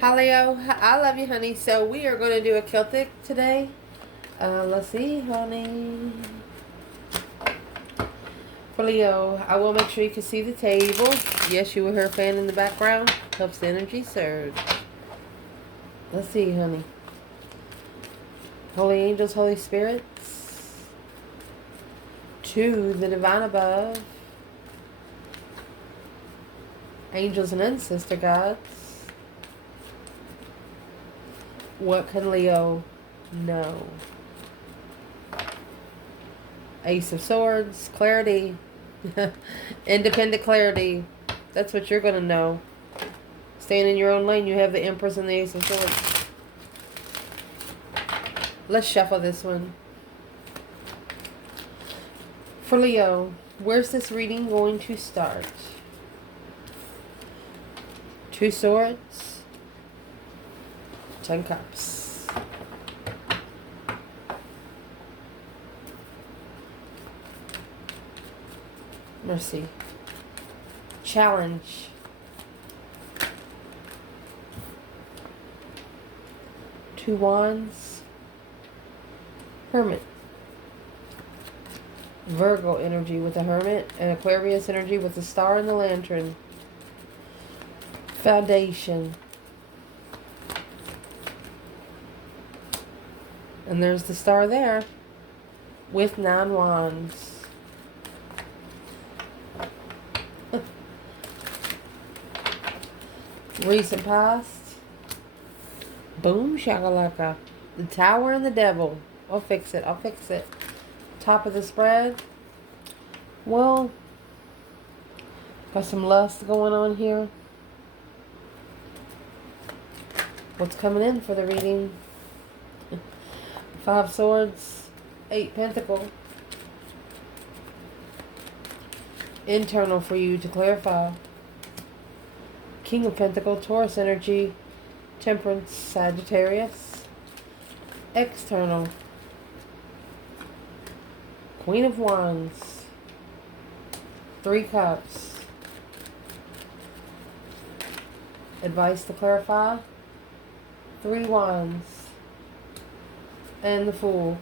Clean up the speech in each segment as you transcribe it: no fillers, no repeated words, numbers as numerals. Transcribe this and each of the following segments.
Hi Leo, I love you, honey. So we are going to do a Celtic today. Let's see, honey. For Leo, I will make sure you can see the table. Yes, you will hear a fan in the background. Helps the energy surge. Let's see, honey. Holy angels, Holy spirits. To the divine above. Angels and ancestor gods. What can Leo know? Ace of Swords, clarity, independent clarity. That's what you're going to know. Staying in your own lane, you have the Empress and the Ace of Swords. Let's shuffle this one. For Leo, where's this reading going to start? Two Swords, 10 Cups. Mercy. Challenge. Two Wands. Hermit. Virgo energy with the Hermit, and Aquarius energy with the Star and the Lantern. Foundation. And there's the Star there with 9 Wands. Recent past. Boom shakalaka. The Tower and the Devil. I'll fix it. I'll fix it. Top of the spread. Well, got some lust going on here. What's coming in for the reading? 5 Swords. 8 Pentacle. Internal for you to clarify. King of Pentacle, Taurus energy, Temperance, Sagittarius. External. Queen of Wands. 3 Cups. Advice to clarify. 3 Wands. And the Fool.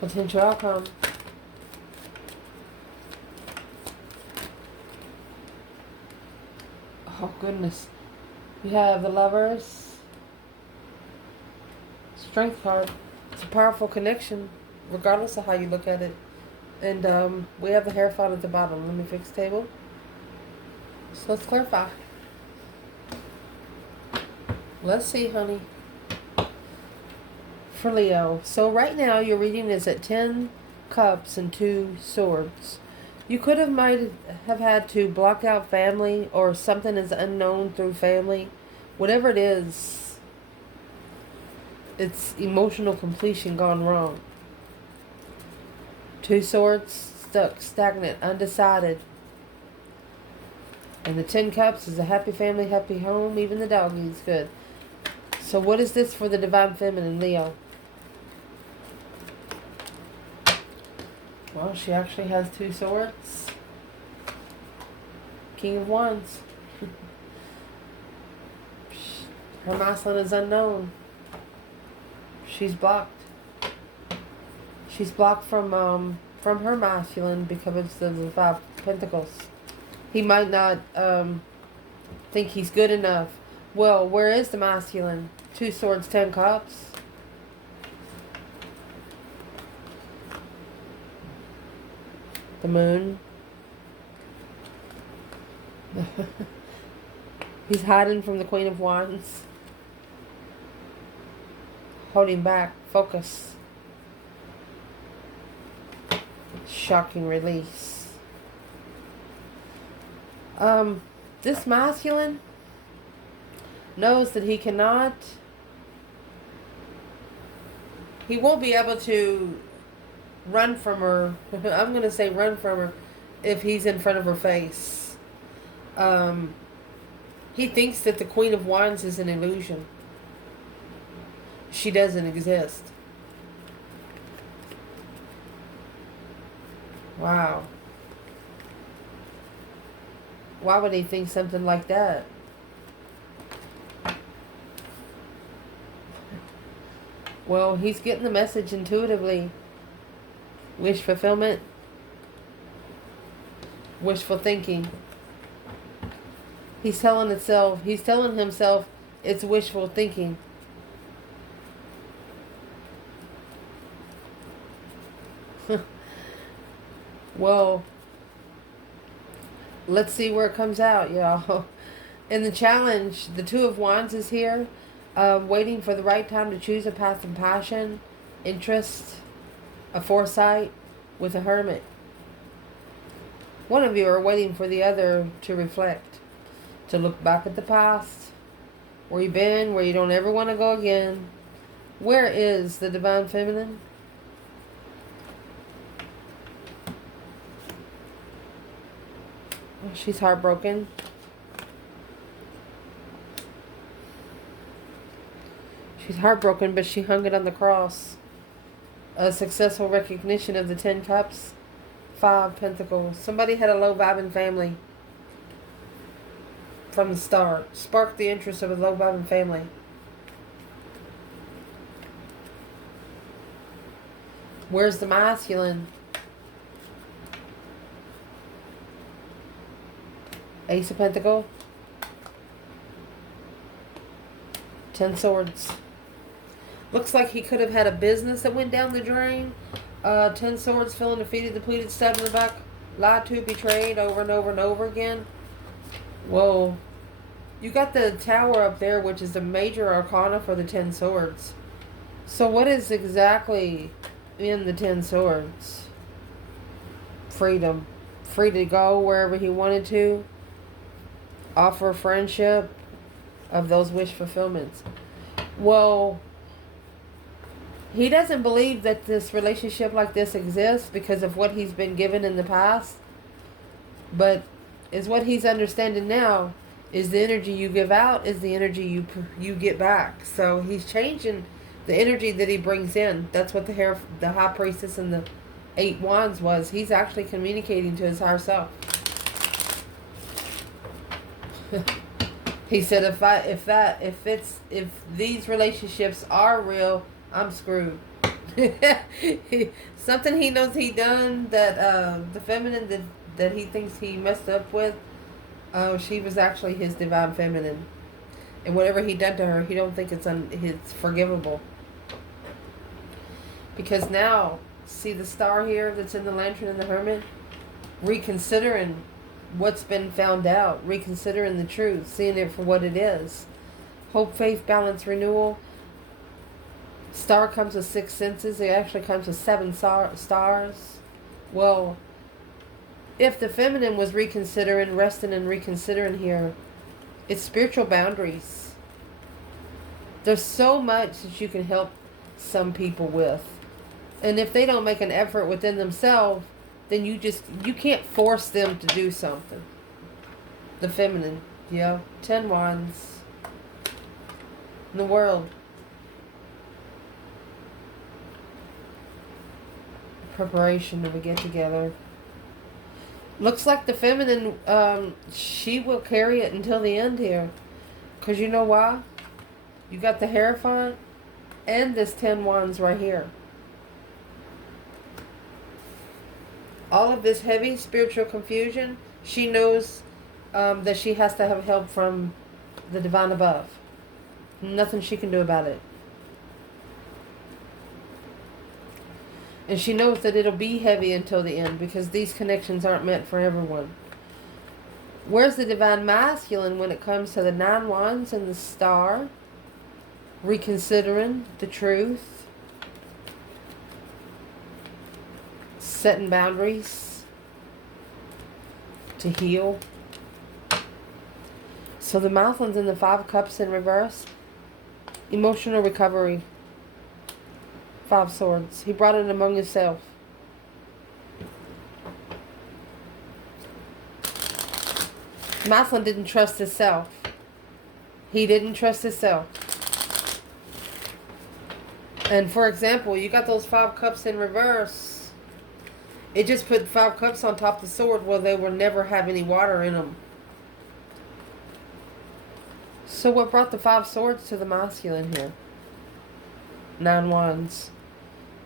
Potential outcome. Oh goodness. We have the Lovers. Strength card. It's a powerful connection, regardless of how you look at it. And we have the Hierophant at the bottom. Let me fix the table. So let's clarify. Let's see, honey. For Leo. So right now your reading is at 10 Cups and 2 Swords. You could have might have had to block out family, or something is unknown through family. Whatever it is, it's emotional completion gone wrong. 2 Swords, stuck, stagnant, undecided. And the 10 Cups is a happy family, happy home. Even the doggy's good. So what is this for the Divine Feminine, Leo? Well, she actually has 2 Swords. King of Wands. Her masculine is unknown. She's blocked. She's blocked from her masculine because of the 5 Pentacles. He might not think he's good enough. Well, where is the masculine? 2 Swords, 10 Cups. The Moon. He's hiding from the Queen of Wands. Holding back. Focus. Shocking release. This masculine knows that he cannot... He won't be able to run from her. I'm going to say run from her if he's in front of her face. He thinks that the Queen of Wands is an illusion. She doesn't exist. Wow. Why would he think something like that? Well, he's getting the message intuitively. Wish fulfillment. Wishful thinking. He's telling himself it's wishful thinking. Well, let's see where it comes out, y'all. In the challenge, the Two of Wands is here, waiting for the right time to choose a path of passion, interest, a foresight, with a Hermit. One of you are waiting for the other to reflect, to look back at the past, where you've been, where you don't ever want to go again. Where is the Divine Feminine? She's heartbroken. She's heartbroken, but she hung it on the cross. A successful recognition of the 10 Cups, 5 Pentacles. Somebody had a low-vibing family from the start. Sparked the interest of a low-vibing family. Where's the masculine? Ace of Pentacles. 10 Swords. Looks like he could have had a business that went down the drain. 10 Swords, feeling defeated, depleted, stabbed in the back, lied to, betrayed over and over and over again. Whoa. You got the Tower up there, which is the major arcana for the 10 Swords. So what is exactly in the 10 Swords? Freedom. Free to go wherever he wanted to. Offer friendship of those wish fulfillments. Well, he doesn't believe that this relationship like this exists because of what he's been given in the past. But is what he's understanding now is the energy you give out is the energy you get back. So he's changing the energy that he brings in. That's what the High Priestess and the 8 Wands was. He's actually communicating to his higher self. He said, if these relationships are real, I'm screwed. Something he knows he done that the feminine that he thinks he messed up with, she was actually his divine feminine, and whatever he done to her, he don't think it's forgivable. Because now, see the star here that's in the lantern and the Hermit, reconsidering what's been found out, reconsidering the truth, seeing it for what it is. Hope, faith, balance, renewal. Star comes with 6 senses. It actually comes with 7 stars. Well, if the feminine was reconsidering, resting and reconsidering here, it's spiritual boundaries. There's so much that you can help some people with. And if they don't make an effort within themselves, then you can't force them to do something. The feminine, yeah. 10 Wands. In the world. Preparation to get together. Looks like the feminine, she will carry it until the end here. Because you know why? You got the Hierophant and this 10 Wands right here. All of this heavy spiritual confusion, she knows that she has to have help from the divine above. Nothing she can do about it. And she knows that it'll be heavy until the end because these connections aren't meant for everyone. Where's the divine masculine when it comes to the 9 Wands and the star? Reconsidering the truth. Setting boundaries to heal. So the Mouthlins in the 5 Cups in reverse. Emotional recovery. 5 Swords. He brought it among himself. Mouthlin didn't trust himself. He didn't trust himself. And for example, you got those 5 Cups in reverse. It just put 5 Cups on top of the sword where they would never have any water in them. So what brought the 5 Swords to the masculine here? 9 Wands.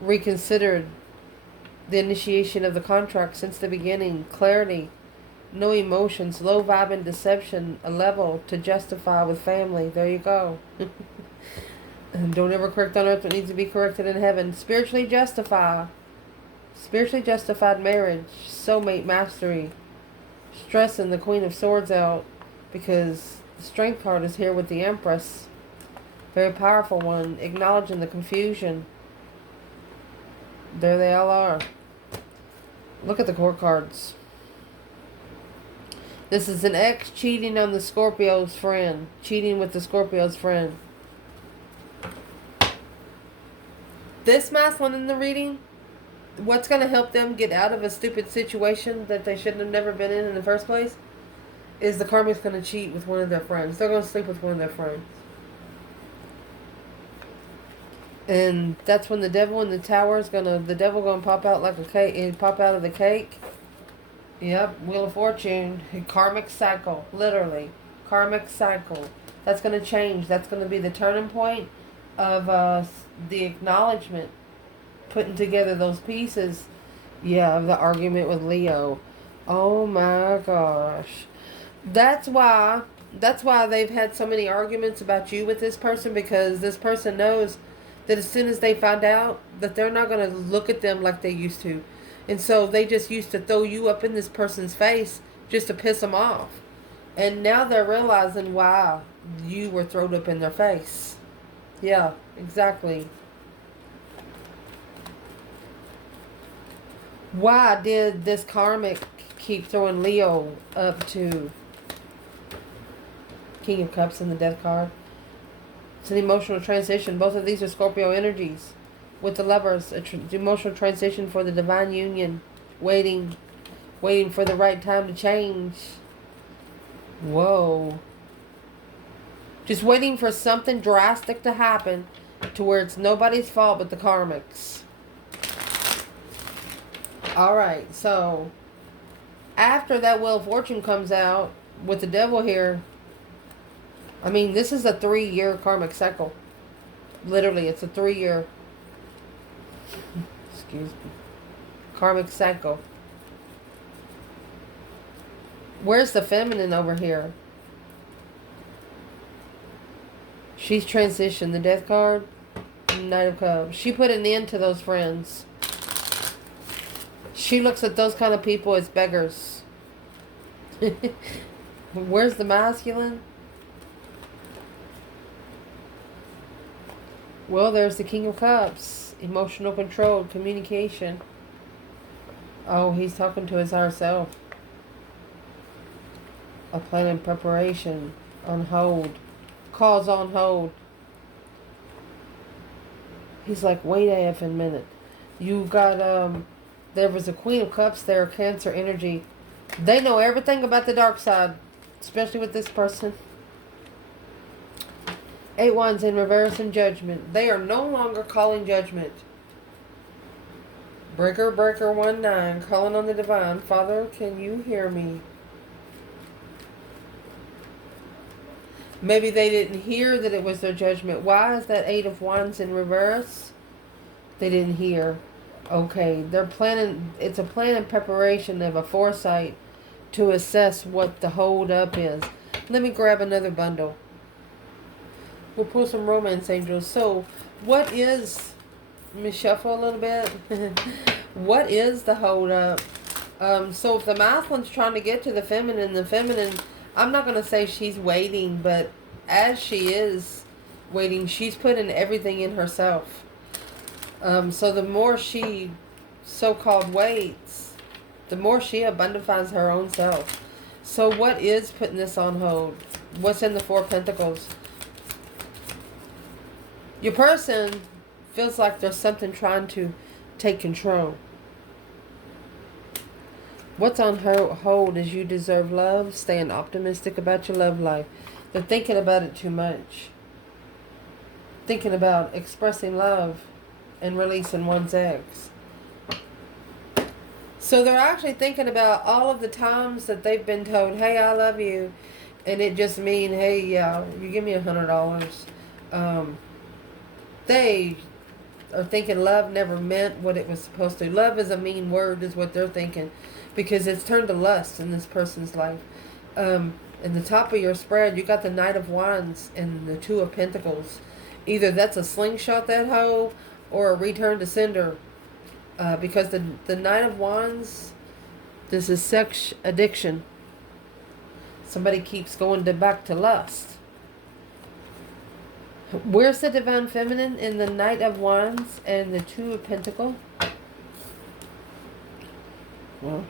Reconsidered the initiation of the contract since the beginning. Clarity. No emotions. Low vibe and deception. A level to justify with family. There you go. And don't ever correct on earth what needs to be corrected in heaven. Spiritually justify. Spiritually justified marriage. Soulmate mastery. Stressing the Queen of Swords out because the Strength card is here with the Empress. Very powerful one. Acknowledging the confusion. There they all are. Look at the court cards. This is an ex cheating on the Scorpio's friend. Cheating with the Scorpio's friend. This masculine in the reading, what's going to help them get out of a stupid situation that they shouldn't have never been in the first place is the Karmic's going to cheat with one of their friends. They're going to sleep with one of their friends. And that's when the devil in the tower is the devil gonna pop out like a cake, and pop out of the cake. Yep, Wheel of Fortune, karmic cycle, literally, karmic cycle. That's gonna change. That's gonna be the turning point of the acknowledgement, putting together those pieces. Yeah, of the argument with Leo. Oh my gosh, that's why they've had so many arguments about you with this person, because this person knows that as soon as they find out that they're not going to look at them like they used to. And so they just used to throw you up in this person's face just to piss them off. And now they're realizing why you were thrown up in their face. Yeah, exactly. Why did this karmic keep throwing Leo up to King of Cups in the Death card? It's an emotional transition. Both of these are Scorpio energies. With the Lovers, emotional transition for the divine union. Waiting for the right time to change. Whoa. Just waiting for something drastic to happen to where it's nobody's fault but the Karmics. Alright, so after that Wheel of Fortune comes out with the devil here, I mean, this is a 3-year karmic cycle. Literally, it's a 3-year excuse me, karmic cycle. Where's the feminine over here? She's transitioned. The Death card, Knight of Cups. She put an end to those friends. She looks at those kind of people as beggars. Where's the masculine? Well, there's the King of Cups. Emotional control, communication. Oh, he's talking to his higher self. A plan in preparation. On hold. Cause on hold. He's like, wait a effing minute. You got, there was a Queen of Cups there, Cancer energy. They know everything about the dark side. Especially with this person. 8 Wands in reverse and Judgment. They are no longer calling judgment. Breaker 19, calling on the divine. Father, can you hear me? Maybe they didn't hear that it was their judgment. Why is that 8 of Wands in reverse? They didn't hear. Okay, they're planning. It's a plan and preparation of a foresight to assess what the hold up is. Let me grab another bundle. We'll pull some romance angels. So, what is... Let me shuffle a little bit. What is the hold up? So, if the masculine's trying to get to the feminine, I'm not going to say she's waiting, but as she is waiting, she's putting everything in herself. So, the more she so-called waits, the more she abundifies her own self. So, what is putting this on hold? What's in the Four of Pentacles? Your person feels like there's something trying to take control. What's on hold is you deserve love. Staying optimistic about your love life. They're thinking about it too much. Thinking about expressing love and releasing one's ex. So they're actually thinking about all of the times that they've been told, hey, I love you. And it just mean, hey, yeah, you give me $100. They are thinking love never meant what it was supposed to. Love is a mean word, is what they're thinking, because it's turned to lust in this person's life. In the top of your spread, you got the Knight of Wands and the Two of Pentacles. Either that's a slingshot, that hoe, or a return to sender. Because the Knight of Wands, this is sex addiction. Somebody keeps going back to lust. Where's the Divine Feminine in the Knight of Wands and the Two of Pentacles? Well,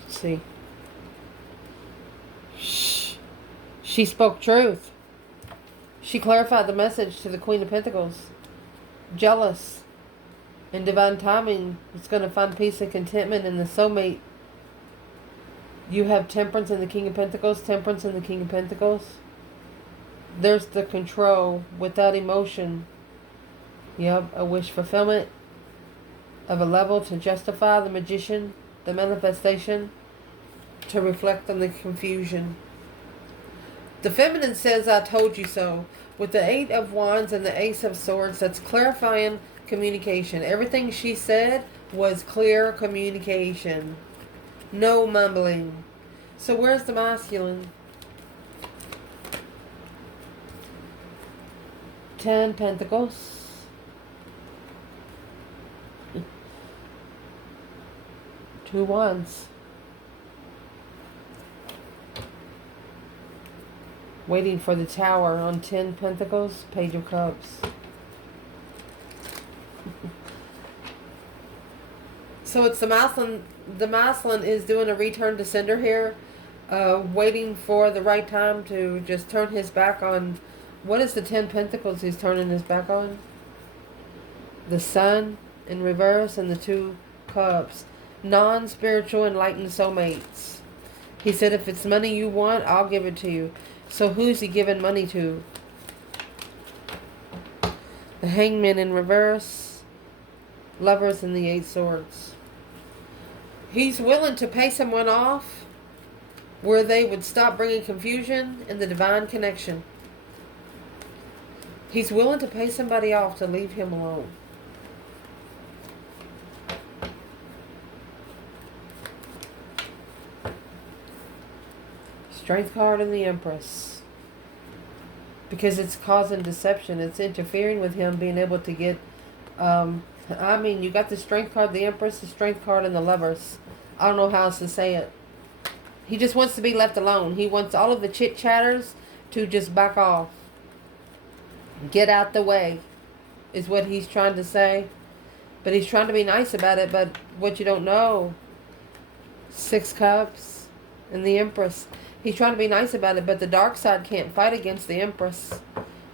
let's see. She spoke truth. She clarified the message to the Queen of Pentacles. Jealous. In divine timing, it's going to find peace and contentment in the soulmate. You have Temperance in the King of Pentacles. Temperance in the King of Pentacles. There's the control without emotion. Yep, a wish fulfillment of a level to justify the magician, the manifestation, to reflect on the confusion. The feminine says, I told you so. With the Eight of Wands and the Ace of Swords, that's clarifying communication. Everything she said was clear communication. No mumbling. So where's the masculine? 10 Pentacles. Two Wands. Waiting for the Tower on 10 Pentacles. Page of Cups. So it's the masculine. The masculine is doing a return to sender here. Waiting for the right time to just turn his back on. What is the 10 Pentacles he's turning his back on? The Sun in reverse and the Two Cups. Non-spiritual enlightened soulmates. He said, if it's money you want, I'll give it to you. So who's he giving money to? The Hangman in reverse. Lovers and the Eight Swords. He's willing to pay someone off where they would stop bringing confusion in the divine connection. He's willing to pay somebody off to leave him alone. Strength card and the Empress. Because it's causing deception. It's interfering with him being able to get... you got the Strength card, the Empress, the Strength card, and the Lovers. I don't know how else to say it. He just wants to be left alone. He wants all of the chit-chatters to just back off. Get out the way is what he's trying to say. But he's trying to be nice about it. But what you don't know, 6 Cups and the Empress. He's trying to be nice about it, but the dark side can't fight against the Empress.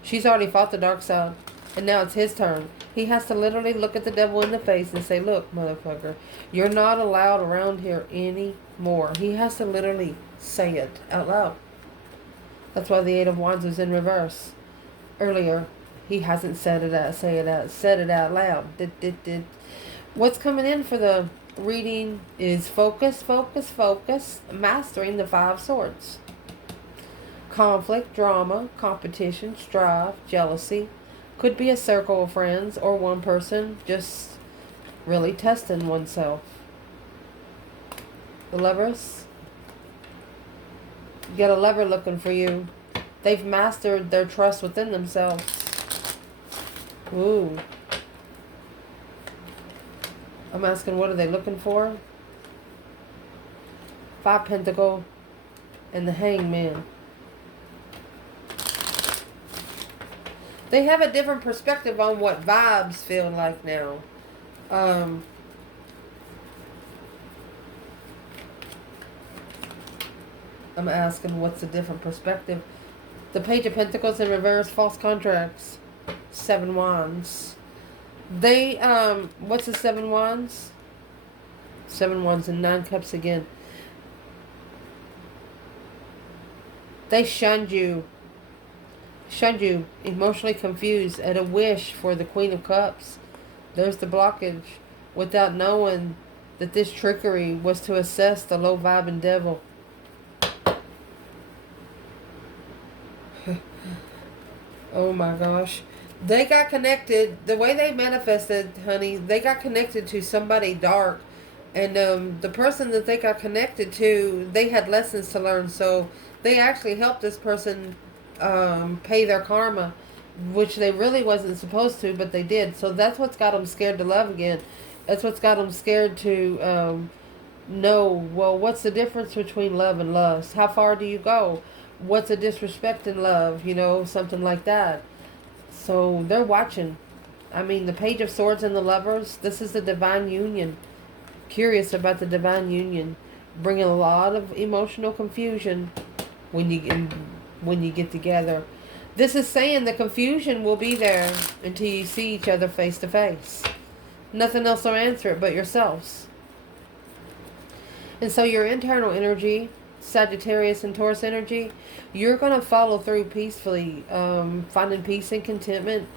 She's already fought the dark side. And now it's his turn. He has to literally look at the devil in the face and say, look, motherfucker, you're not allowed around here anymore. He has to literally say it out loud. That's why the Eight of Wands was in reverse. Earlier, he hasn't said it out loud. What's coming in for the reading is focus, focus, focus, mastering the 5 Swords. Conflict, drama, competition, strife, jealousy. Could be a circle of friends or one person just really testing oneself. The Lovers. You got a lover looking for you. They've mastered their trust within themselves. Ooh. I'm asking, what are they looking for? 5 Pentacles and the Hangman. They have a different perspective on what vibes feel like now. I'm asking, what's a different perspective? The Page of Pentacles in reverse, false contracts. 7 Wands. They, what's the 7 Wands? 7 Wands and 9 Cups again. They shunned you. Shunned you. Emotionally confused at a wish for the Queen of Cups. There's the blockage. Without knowing that this trickery was to assess the low vibing devil. Oh my gosh. They got connected. The way they manifested, honey, they got connected to somebody dark. And the person that they got connected to, they had lessons to learn. So they actually helped this person pay their karma, which they really wasn't supposed to, but they did. So that's what's got them scared to love again. That's what's got them scared to know, well, what's the difference between love and lust? How far do you go? What's a disrespect in love? You know, something like that. So they're watching. I mean, the Page of Swords and the Lovers, this is the divine union. Curious about the divine union. Bringing a lot of emotional confusion when you get together. This is saying the confusion will be there until you see each other face to face. Nothing else will answer it but yourselves. And so your internal energy, Sagittarius and Taurus energy, you're going to follow through peacefully, finding peace and contentment,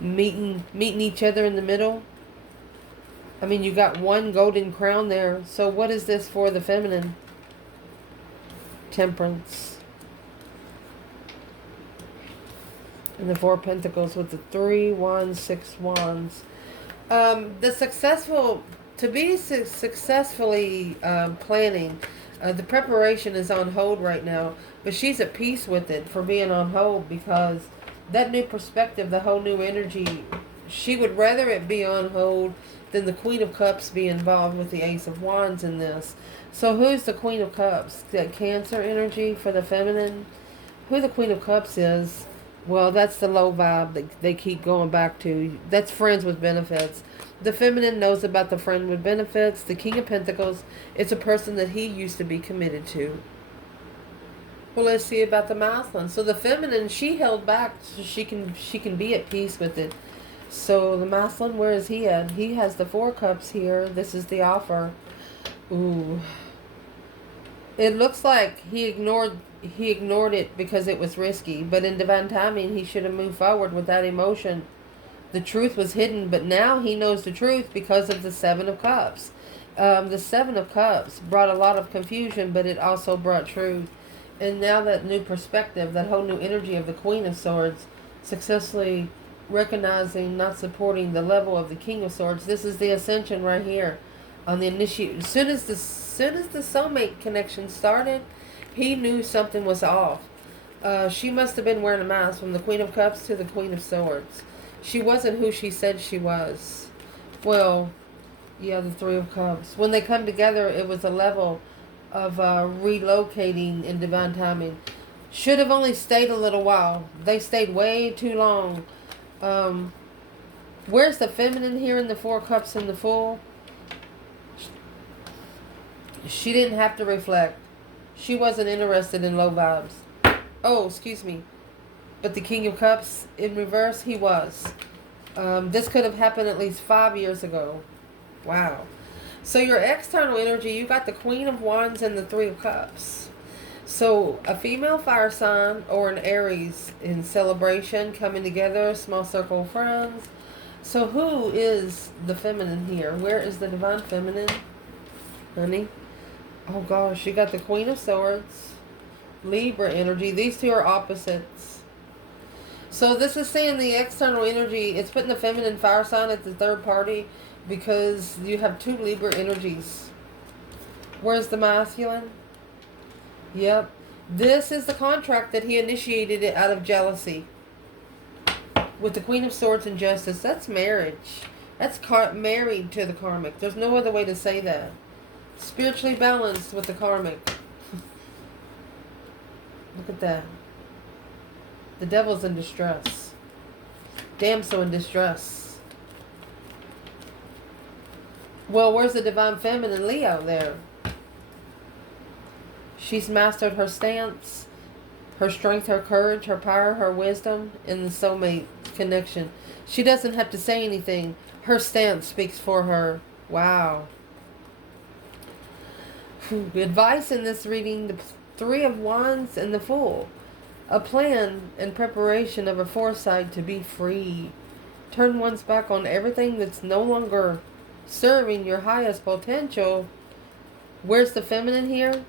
meeting each other in the middle. I mean, you got one golden crown there. So what is this for the feminine? Temperance. And the Four of Pentacles with the 3 wands, 6 wands. To be successfully planning, the preparation is on hold right now, but she's at peace with it for being on hold, because that new perspective, the whole new energy, she would rather it be on hold than the Queen of Cups be involved with the Ace of Wands in this. So who's the Queen of Cups? That Cancer energy for the feminine? Who the Queen of Cups is, well, that's the low vibe that they keep going back to. That's friends with benefits. The feminine knows about the friend with benefits. The King of Pentacles, it's a person that he used to be committed to. Well, let's see about the masculine. So the feminine, she held back so she can be at peace with it. So the masculine, where is he at? He has the 4 cups here. This is the offer. Ooh. It looks like he ignored it because it was risky. But in divine timing, he should have moved forward with that emotion. The truth was hidden, but now he knows the truth because of the 7 of Cups. The 7 of Cups brought a lot of confusion, but it also brought truth. And now that new perspective, that whole new energy of the Queen of Swords, successfully recognizing, not supporting the level of the King of Swords. This is the ascension right here. On the initiate, as soon as the soulmate connection started, he knew something was off. She must have been wearing a mask from the Queen of Cups to the Queen of Swords. She wasn't who she said she was. Well, yeah, the 3 of Cups. When they come together, it was a level of relocating in divine timing. Should have only stayed a little while. They stayed way too long. Where's the feminine here in the 4 cups and the Fool? She didn't have to reflect. She wasn't interested in low vibes. Oh, excuse me. But the King of Cups in reverse, he was. This could have happened at least 5 years ago. Wow. So your external energy, you got the Queen of Wands and the 3 of Cups. So a female fire sign or an Aries in celebration, coming together, small circle of friends. So who is the feminine here? Where is the divine feminine, honey? Oh gosh, you got the Queen of Swords, Libra energy. These two are opposites. So this is saying the external energy, it's putting the feminine fire sign at the third party because you have 2 Libra energies. Where's the masculine? Yep. This is the contract that he initiated it out of jealousy. With the Queen of Swords and Justice, that's marriage. That's married to the Karmic. There's no other way to say that. Spiritually balanced with the Karmic. Look at that. The devil's in distress. Damsel in distress. Well, where's the divine feminine Leo there? She's mastered her stance, her strength, her courage, her power, her wisdom in the soulmate connection. She doesn't have to say anything. Her stance speaks for her. Wow. Advice in this reading, the 3 of Wands and the Fool. A plan and preparation of a foresight to be free. Turn one's back on everything that's no longer serving your highest potential. Where's the feminine here?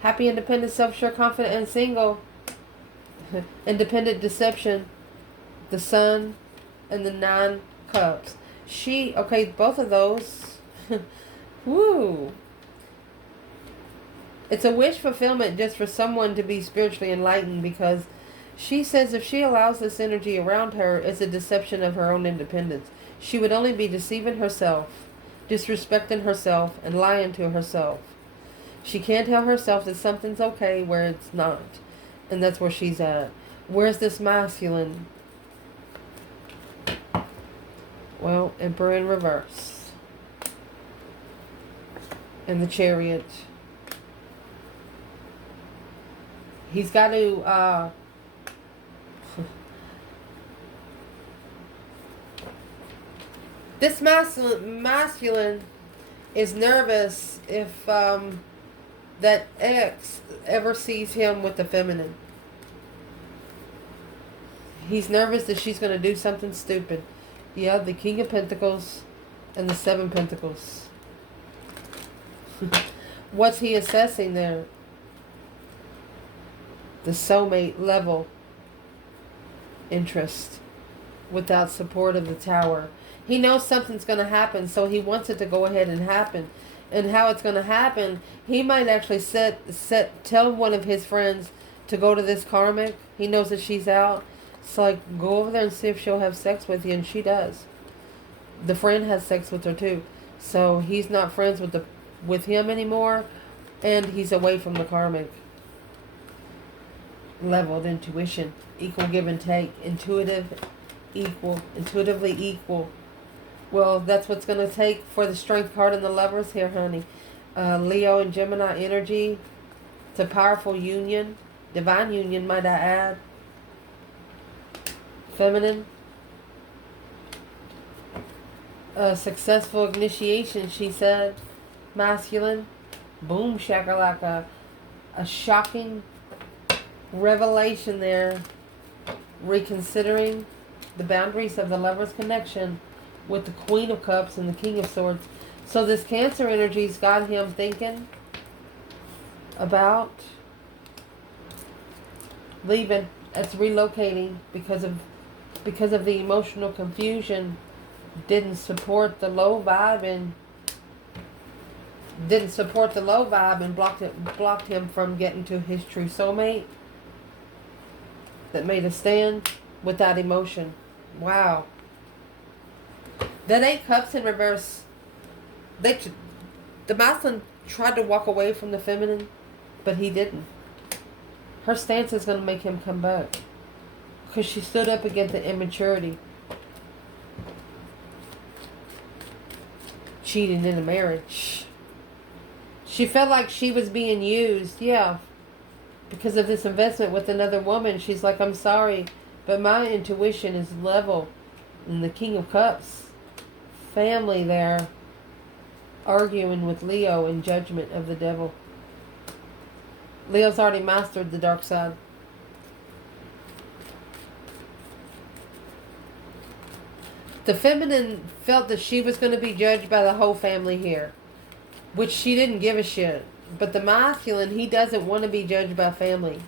Happy, independent, self-sure, confident, and single. Independent deception, the Sun, and the 9 cups. Okay, both of those. Woo. It's a wish fulfillment just for someone to be spiritually enlightened, because she says if she allows this energy around her, it's a deception of her own independence. She would only be deceiving herself, disrespecting herself, and lying to herself. She can't tell herself that something's okay where it's not. And that's where she's at. Where's this masculine? Well, Emperor in reverse. And the Chariot. He's got to, this masculine is nervous if that ex ever sees him with the feminine. He's nervous that she's going to do something stupid. Yeah, the King of Pentacles and the 7 Pentacles. What's he assessing there? The soulmate level interest without support of the Tower. He knows something's going to happen, so he wants it to go ahead and happen. And how it's going to happen, he might actually tell one of his friends to go to this Karmic. He knows that she's out. So like, go over there and see if she'll have sex with you, and she does. The friend has sex with her too. So he's not friends with him anymore, and he's away from the Karmic. Leveled intuition, equal give and take, intuitively equal. Well, that's what's going to take for the Strength card and the Lovers here, honey. Leo and Gemini energy. It's a powerful union. Divine union, might I add. Feminine. Successful initiation, she said. Masculine. Boom shakalaka. A shocking revelation there. Reconsidering the boundaries of the Lover's connection with the Queen of Cups and the King of Swords. So this Cancer energy's got him thinking about leaving. It's relocating because of the emotional confusion. Didn't support the low vibe and blocked him from getting to his true soulmate that made a stand without emotion. Wow. That 8 cups in reverse. The masculine tried to walk away from the feminine, but he didn't. Her stance is going to make him come back, because she stood up against the immaturity. Cheating in a marriage. She felt like she was being used, yeah, because of this investment with another woman. She's like, I'm sorry, but my intuition is level. And the King of Cups. Family there. Arguing with Leo in judgment of the devil. Leo's already mastered the dark side. The feminine felt that she was going to be judged by the whole family here, which she didn't give a shit. But the masculine, he doesn't want to be judged by family.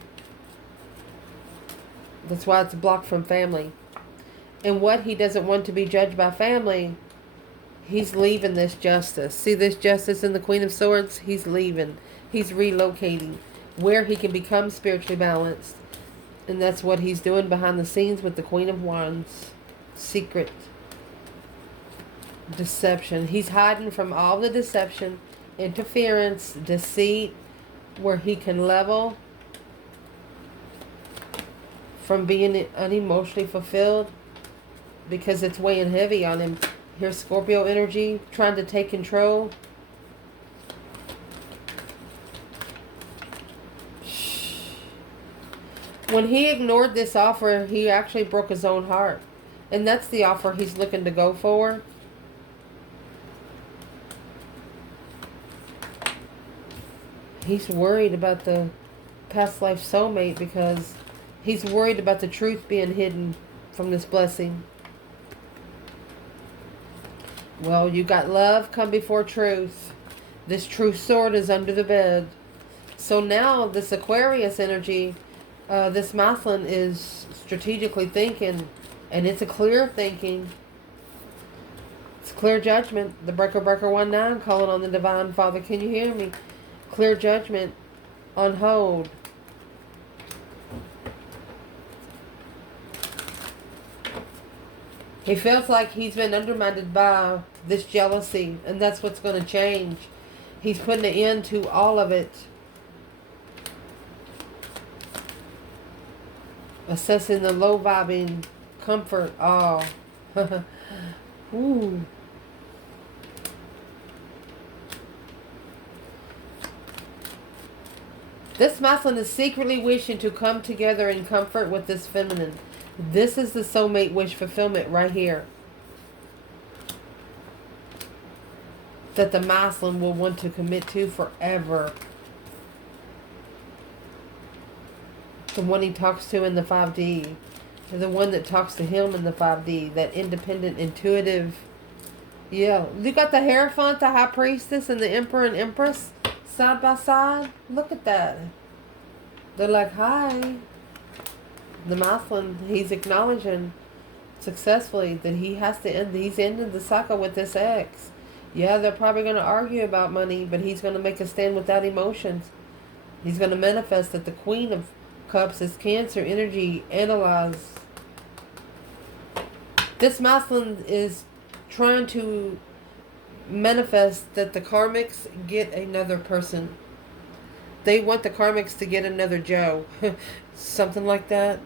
That's why it's blocked from family. And what he doesn't want to be judged by family, he's leaving this justice. See this justice in the Queen of Swords? He's leaving. He's relocating where he can become spiritually balanced. And that's what he's doing behind the scenes with the Queen of Wands. Secret deception. He's hiding from all the deception, interference, deceit, where he can level from being unemotionally fulfilled, because it's weighing heavy on him. Here's Scorpio energy trying to take control. When he ignored this offer, he actually broke his own heart. And that's the offer he's looking to go for. He's worried about the past life soulmate, because he's worried about the truth being hidden from this blessing. Well, you got love come before truth. This true sword is under the bed. So now this Aquarius energy, This masculine is strategically thinking, and it's a clear thinking. It's clear judgment. The breaker 19 calling on the divine Father. Can you hear me? Clear judgment on hold. He feels like he's been undermined by this jealousy, and that's what's going to change. He's putting an end to all of it. Assessing the low vibing comfort. Oh. Ooh. This masculine is secretly wishing to come together in comfort with this feminine. This is the soulmate wish fulfillment right here. That the masculine will want to commit to forever. The one he talks to in the 5D. The one that talks to him in the 5D. That independent, intuitive. Yeah. You got the Hierophant, the High Priestess, and the Emperor and Empress side by side. Look at that. They're like, hi. The masculine, he's acknowledging successfully that he has to end. He's ended the cycle with this ex. Yeah, they're probably going to argue about money, but he's going to make a stand without emotions. He's going to manifest that the Queen of Cups is Cancer energy. Analyze. This masculine is trying to manifest that the Karmics get another person. They want the Karmics to get another Joe. Something like that.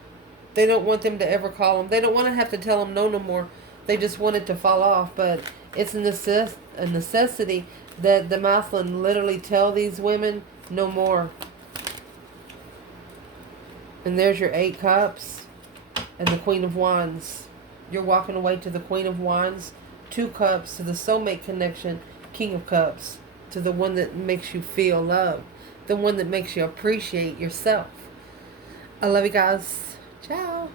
They don't want them to ever call them. They don't want to have to tell them no more. They just want it to fall off. But it's a necessity that the masculine literally tell these women no more. And there's your 8 Cups and the Queen of Wands. You're walking away to the Queen of Wands. 2 Cups to the soulmate connection. King of Cups to the one that makes you feel love. The one that makes you appreciate yourself. I love you guys. Ciao.